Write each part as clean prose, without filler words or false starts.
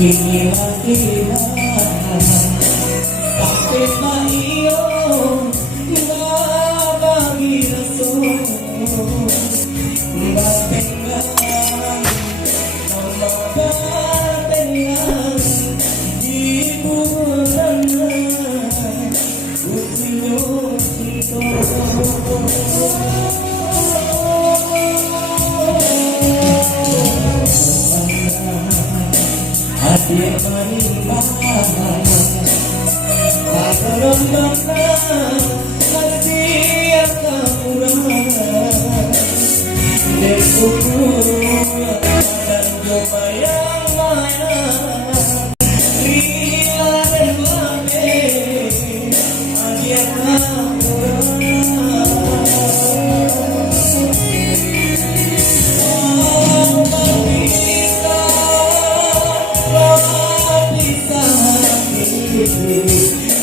Kinilah sampai maio bagi rasul batengan nama batengan di bulan usinyo ito adik Manimbang Rymbank Chanel dan coba yang mana Rila dan Babe Adia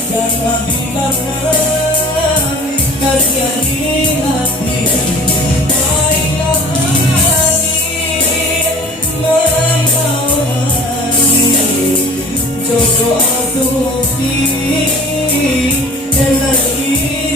jangan bimbangkan kasihan di hati baiklah hati mengawasi jodoh asuti dengan diri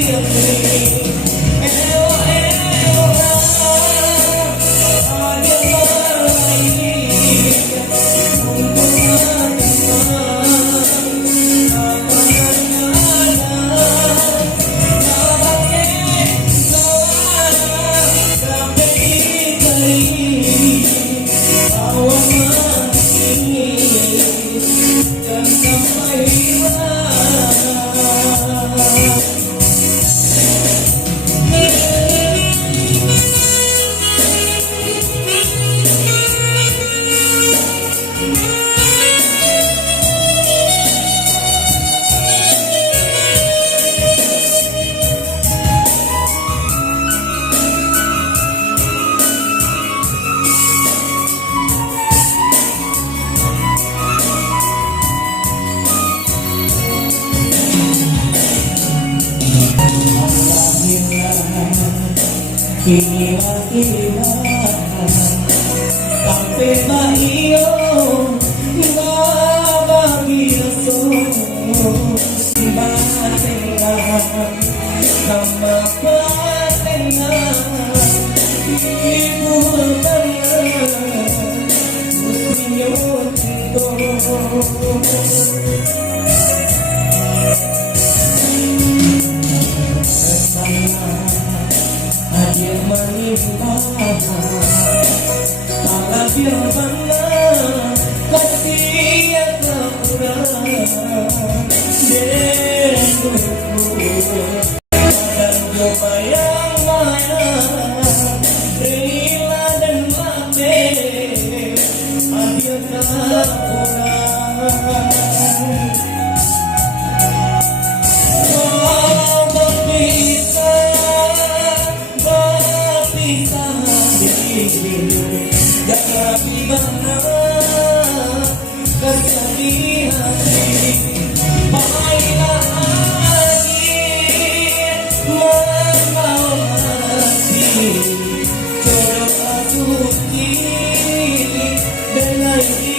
Kinilah sampai maio bagi rasul batengan nama batengan di bulan usinyo ito adik Manimbang Salah Rymbank kasih yang kurang dan coba yang mana Rila dan Babe Adia jangan bimbangkan kasihan di hati baiklah hati mengawasi jodoh asuti dengan